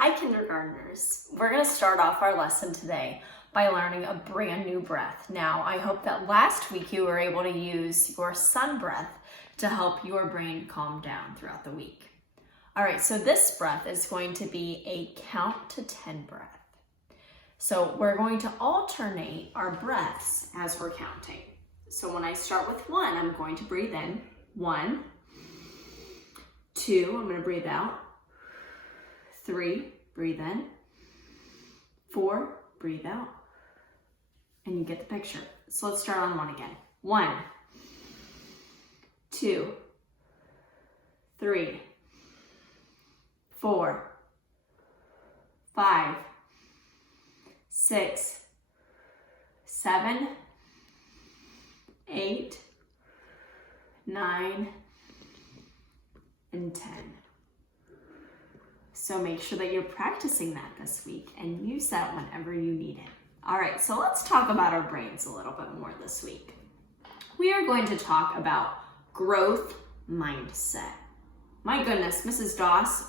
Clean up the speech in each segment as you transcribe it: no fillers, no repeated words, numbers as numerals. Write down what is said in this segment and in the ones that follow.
Hi kindergartners, we're going to start off our lesson today by learning a brand new breath. Now, I hope that last week you were able to use your sun breath to help your brain calm down throughout the week. All right, so this breath is going to be a count to 10 breath. So we're going to alternate our breaths as we're counting. So when I start with 1, I'm going to breathe in. 1, 2, I'm going to breathe out. 3, breathe in. 4, breathe out. And you get the picture. So let's start on 1 again. 1, 2, 3, 4, 5, 6, 7, 8, 9, and 10. So make sure that you're practicing that this week and use that whenever you need it. All right, so let's talk about our brains a little bit more this week. We are going to talk about growth mindset. My goodness, Mrs. Doss,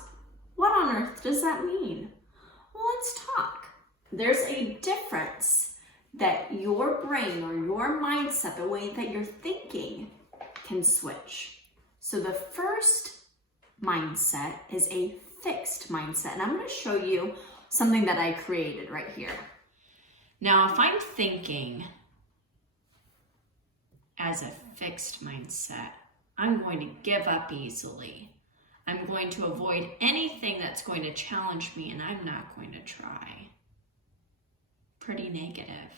what on earth does that mean? Well, let's talk. There's a difference that your brain or your mindset, the way that you're thinking, can switch. So the first mindset is a fixed mindset. And I'm going to show you something that I created right here. Now, if I'm thinking as a fixed mindset, I'm going to give up easily. I'm going to avoid anything that's going to challenge me, and I'm not going to try. Pretty negative.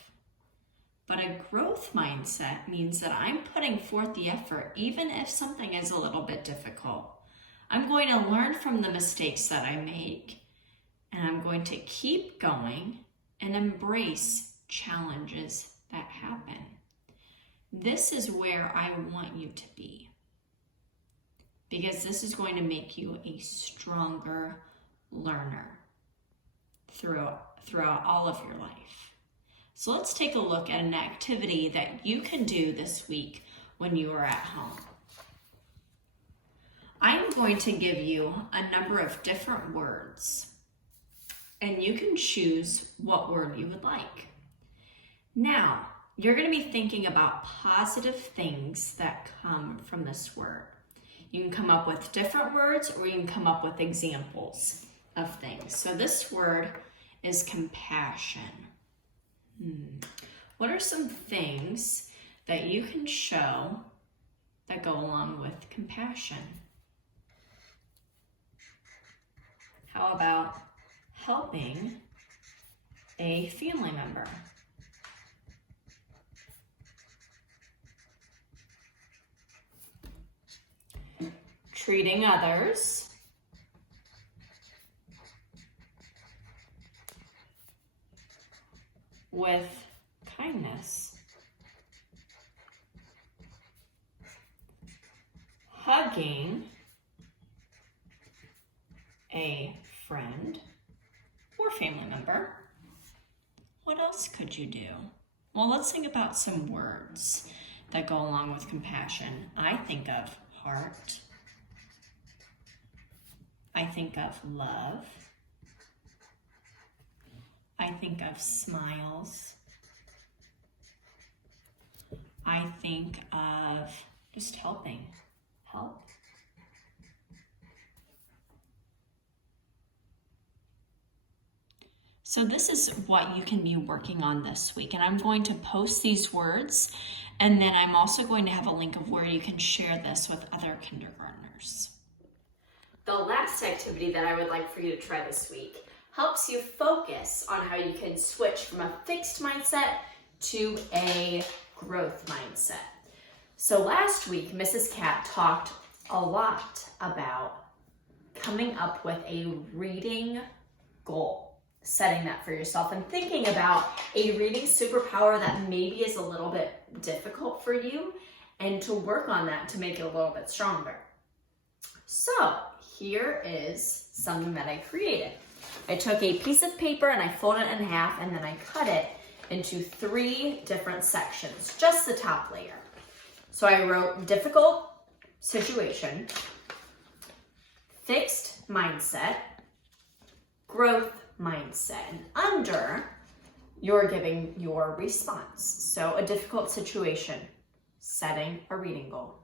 But a growth mindset means that I'm putting forth the effort, even if something is a little bit difficult. I'm going to learn from the mistakes that I make, and I'm going to keep going and embrace challenges that happen. This is where I want you to be, because this is going to make you a stronger learner throughout all of your life. So let's take a look at an activity that you can do this week when you are at home. I'm going to give you a number of different words, and you can choose what word you would like. Now, you're going to be thinking about positive things that come from this word. You can come up with different words, or you can come up with examples of things. So this word is compassion. What are some things that you can show that go along with compassion? How about helping a family member? Treating others. With kindness. Hugging a friend or family member. What else could you do? Well, let's think about some words that go along with compassion. I think of heart. I think of love. I think of smiles. I think of just helping. Help. So this is what you can be working on this week. And I'm going to post these words, and then I'm also going to have a link of where you can share this with other kindergartners. The last activity that I would like for you to try this week helps you focus on how you can switch from a fixed mindset to a growth mindset. So last week, Mrs. Cat talked a lot about coming up with a reading goal. Setting that for yourself and thinking about a reading superpower that maybe is a little bit difficult for you, and to work on that to make it a little bit stronger. So here is something that I created. I took a piece of paper and I folded it in half, and then I cut it into 3 different sections, just the top layer. So I wrote difficult situation, fixed mindset, growth mindset. And under, you're giving your response. So a difficult situation, setting a reading goal.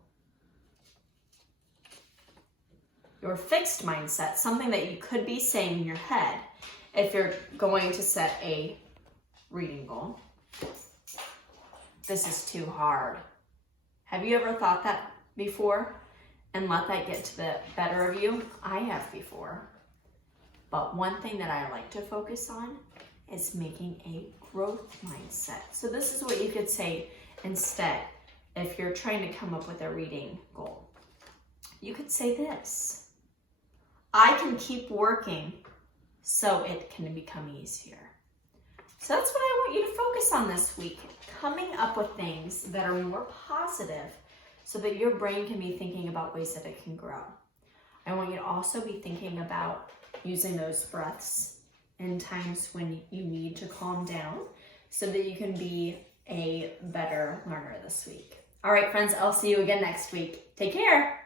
Your fixed mindset, something that you could be saying in your head if you're going to set a reading goal. This is too hard. Have you ever thought that before and let that get to the better of you? I have before. But one thing that I like to focus on is making a growth mindset. So this is what you could say instead if you're trying to come up with a reading goal. You could say this: I can keep working so it can become easier. So that's what I want you to focus on this week, coming up with things that are more positive so that your brain can be thinking about ways that it can grow. I want you to also be thinking about using those breaths in times when you need to calm down so that you can be a better learner this week. All right, friends, I'll see you again next week. Take care.